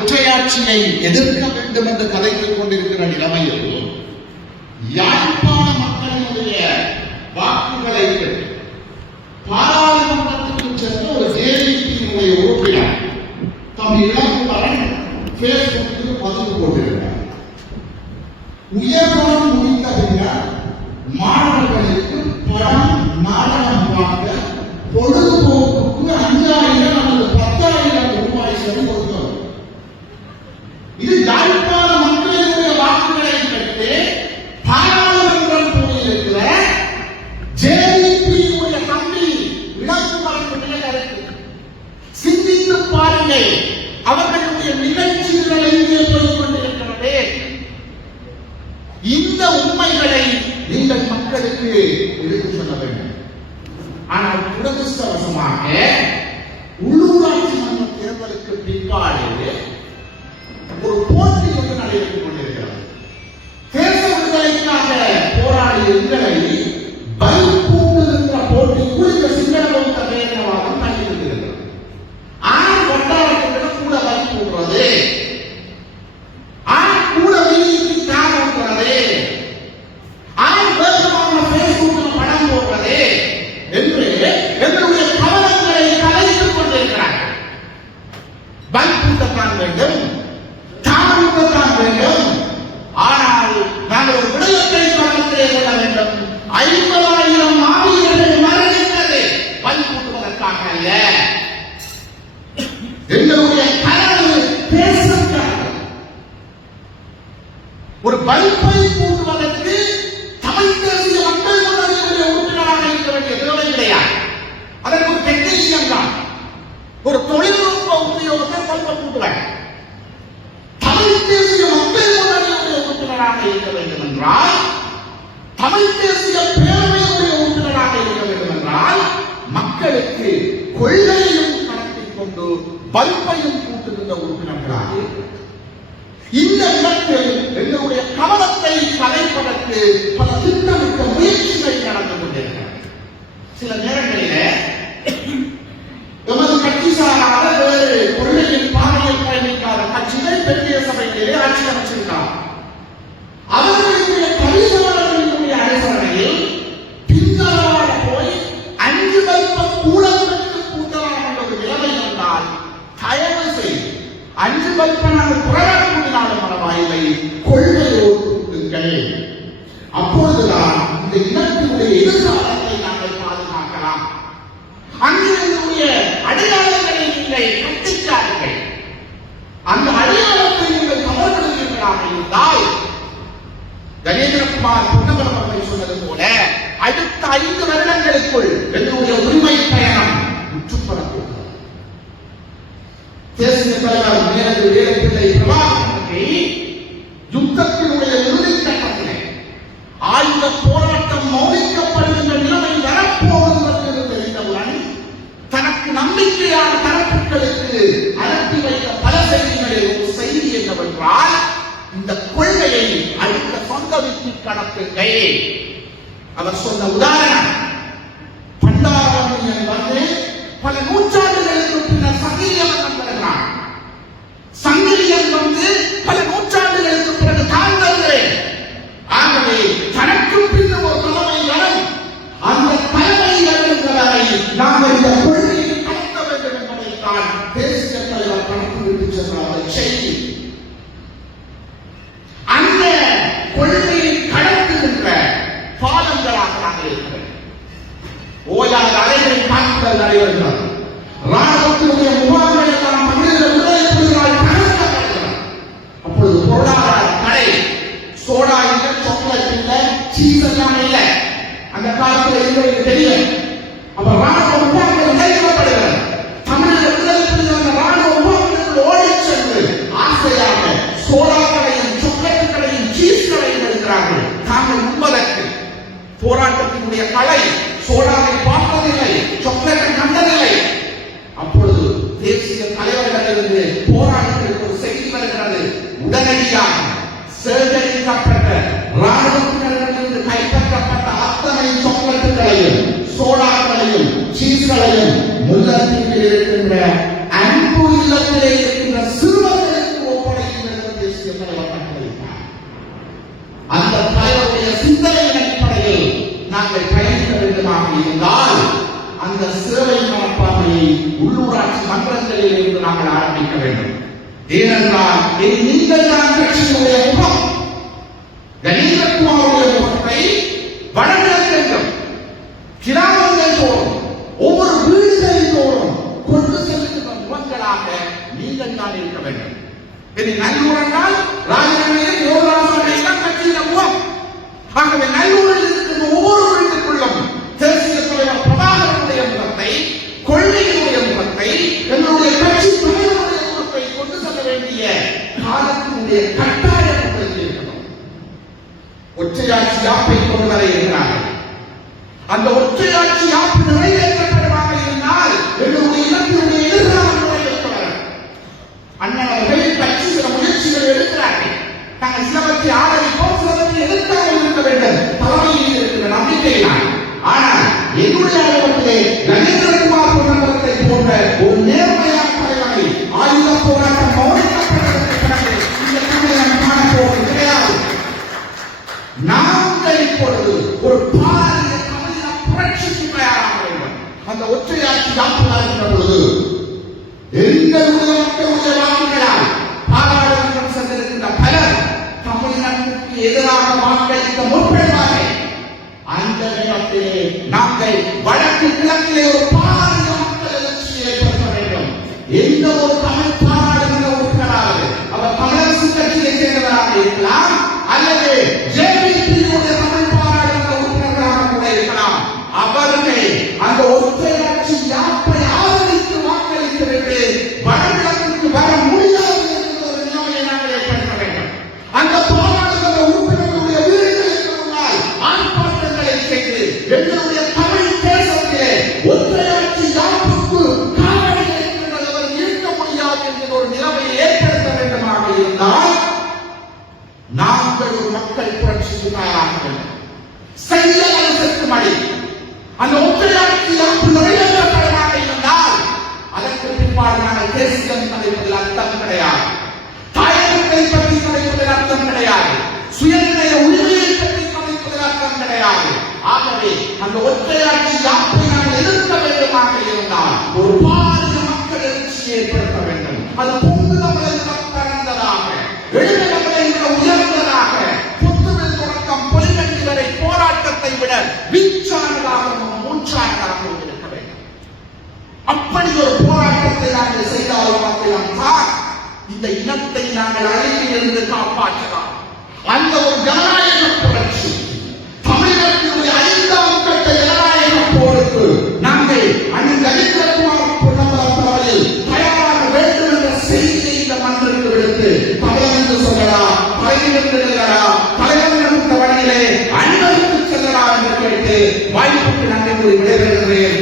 ஒற்றையாட்சியை எதிர்க்க வேண்டும் என்று கதைத்துக் கொண்டிருக்கிற நிலைமையில் யாழ்ப்பாண மக்களினுடைய வாக்குகளை பெற்று பாராளுமன்றத்துக்கு சென்ற ஒரு ஜேடிபியினுடைய உறுப்பினர் தம் இளங்குமரன் பேஸ்புக்கில் பதிவு போட்டிருக்கிறார். உயர்மனம் முடித்த பின்னர் மாணவர்களுக்கு படம் நாடகம் பார்க்க பொழுதுபோக்குக்கு அஞ்சாயிரம் அல்லது பத்தாயிரம் ரூபாய் சரி கொடுத்தோம் இது யாழ்ப்பாண மக்களினுடைய வாக்குகளை பெற்று பாராளுமன்றம் கூடியிருக்கிற ஜேடிபியுடைய தம்பி இளங்குமரனுடைய கருத்து சிந்தித்து பாருங்கள் அவர்களுடைய நிகழ்ச்சிகள் எங்கே போய் கொண்டிருக்கிறது இந்த உண்மைகளை நீங்கள் மக்களுக்கு எடுத்து சொல்ல வேண்டும். ஆனால் துரதிருஷ்டவசமாக உள்ளூராட்சி மன்ற தேர்தலுக்கு பிற்பாடு ஒரு போட்டி ஒன்று நடைபெற்றுக் கொண்டிருக்கிறது. தேர்தல் விடுதலைக்காக போராடிய எங்களை சில நேரங்களில எமது கட்சி சாராத வேறு கொள்கையின் பாதையில் பயணிக்காத கட்சிகள் பெரிய சபையிலே ஆட்சி அமைச்சிருக்கிறார் அவர்களுடைய பரிசாளர்களுடைய அனுசரணையில் பின்தளவாட போய் அஞ்சு வைப்ப கூடங்களுக்கு கூட்டலாம் என்ற ஒரு நிலைமை வந்தால் தயவு செய்து அஞ்சு வைப்ப நாங்கள் புறநாடு கூட்டினாலும் பரவாயில்லை. கொள்கையோடு கூட்டுங்கள் அப்பொழுதுதான் இந்த இனத்தினுடைய எதிர்காலத்தை நாங்கள் பாதுகாக்கலாம் அங்கு எங்களுடைய அடையாளங்களை நீங்கள் கட்டிச்சாருங்கள் அந்த அடையாளத்தை நீங்கள் கவர்ந்தெடுக்கிறீர்களாக இருந்தால் கணேந்திரகுமார் பொன்னமரம் அவர்கள் சொன்னது போல அடுத்த ஐந்து வருடங்களுக்குள் எங்களுடைய உரிமை பயணம் முற்றுப்படக்கூடாது தேசிய தலைவர் மேலது வேலைப்பிள்ளை பிரபாகரன் யுத்தத்தினுடைய இறுதி கட்டத்திலே ஆயுத போராட்டம் மௌனிக்கப்படுகின்ற நிலைமை வரப்போகிறது என்று தெரிந்தவுடன் தனக்கு நம்பிக்கையான தரப்புகளுக்கு அனுப்பி வைத்த பல செய்திகளில் ஒரு செய்தி என்னவென்றால் இந்த கொள்கையை அடுத்த சொந்த வீட்டு கணக்குகள் அவர் சொன்ன உதாரணம். பண்டாரவணியன் வந்து பல நூற்றாண்டுகளுக்கு பின்னர் சங்கிலியன் வந்திருக்கிறான் சங்கிலியன் வந்து பல நூற்றாண்டுகளுக்கு பிறகு தான் வருகிறேன். ஆகவே தனக்கும் பின்னர் ஒரு தலைமை வரும் அந்த தலைமை வருகின்ற நாம் இந்த கொள்கையை கடத்த வேண்டும் என்பதைத்தான் தேசிய தலைவர் கணக்கு விட்டு சென்ற செய்தி அந்த கொள்கையை கடத்துகின்ற பாலங்களாக நாங்கள் இருக்கிறோம் ஓயாத அலைகளை நடைபெறுகிறது ராணுவத்தினுடைய முகாம்கள் எல்லாம் அப்பொழுது பொருளாதார தடை. சோடா இல்லை சாக்லேட் இல்லை சீஸ் எல்லாம் இல்லை. அந்த காலத்தில் எங்களுக்கு தெரியும் அப்ப ராணுவ முகாம்கள் இணைக்கப்படுகிறது தமிழக விடுதலை அந்த ராணுவ முகாம்களுக்கு ஓடிச் சென்று ஆசையாக சோடாக்களையும் சாக்லேட்டுகளையும் சீஸ்களையும் எடுக்கிறார்கள் தாங்கள் உண்பதற்கு. போராட்டத்தினுடைய கலை சோடாவை சாப்பிட்டதில்லை சாக்லேட்டை கண்டதில்லை அப்பொழுது தேசிய தலைவர்களிடமிருந்து போராட்டத்திற்கு ஒரு செய்தி வருகிறது. உடனடியாக சேகரிக்கப்பட்ட ராணுவத்தினரிடமிருந்து கைப்பற்றப்பட்ட அத்தனை சாக்லேட்டுகளையும் சோடாக்களையும் சீஸ்களையும் முல்லத்தீவில் இருக்கின்ற அன்பு இல்லத்திலே இருக்கின்ற சிறுவர்களுக்கு ஒப்படைக்கும் என்று தேசிய தலைவர் கட்டளையிட்டார். அந்த தலைவருடைய சிந்தனை அடிப்படையில் நாங்கள் இருந்தால் அந்த சேவை மனப்பான்மையை உள்ளூராட்சி மன்றங்களில் இருந்து நாங்கள் ஆரம்பிக்க வேண்டும். ஏனென்றால் இது நீங்கள் தான் கட்சியினுடைய முகம் கணேசகுமாருடைய அந்த ஒற்றையாட்சி அந்த ஒற்றையாட்சி யாத்திரா பொழுது எங்களுடைய மக்களுடைய வாக்குகளால் பாராளுமன்றம் சென்றிருக்கின்ற பலர் தமிழினத்திற்கு எதிராக வாக்களிக்க முற்படுவார்கள் அந்த நேரத்திலே நாங்கள் வடக்கு கிழக்கிலே ஒரு பாரிய மக்கள் எழுச்சி ஏற்படுத்த வேண்டும். எந்த ஒரு தமிழ் பாராளுமன்ற உறுப்பினராக அவர் தமிழரசு கட்சியை சேர்ந்தவராக இருக்கலாம் அல்லது தேசியம் கலைப்பதில் அர்த்தம் கிடையாது. தாயகத்தை பற்றி கலைப்பதில் அர்த்தம் கிடையாது. சுயநிலைய உரிமையை பற்றி கலைப்பதில் அர்த்தம் கிடையாது. ஆகவே அந்த ஒற்றையாட்சி யாப்பை நாங்கள் எதிர்க்க வேண்டுமாக இருந்தால் ஒரு பாரிய மக்கள் எழுச்சியை ஏற்படுத்த வேண்டும். அது நாங்கள் செய்தாலும் மக்களும் தான் இந்த இனத்தை நாங்கள் அழிவிலிருந்து காப்பாற்றலாம். அந்த ஒரு ஜனநாயக புரட்சி. தமிழகத்தினுடைய ஐந்தாம் கட்ட ஜனநாயக போருக்கு நாங்கள் அண்ணன் கலிதகுமார் பொன்னம்பலம் தலைமையில் தயாராக வேண்டும் என்ற செய்தியை இந்த மன்றத்தில் விடுத்து தமிழன் என்று சொல்லலாம் தலைவர் எழுதலாம் தலைவர் வழியிலே அன்பருக்கு செல்லலாம் என்று கேட்டு வாய்ப்புக்கு நன்றி கூறி விடைபெறுகிறேன்.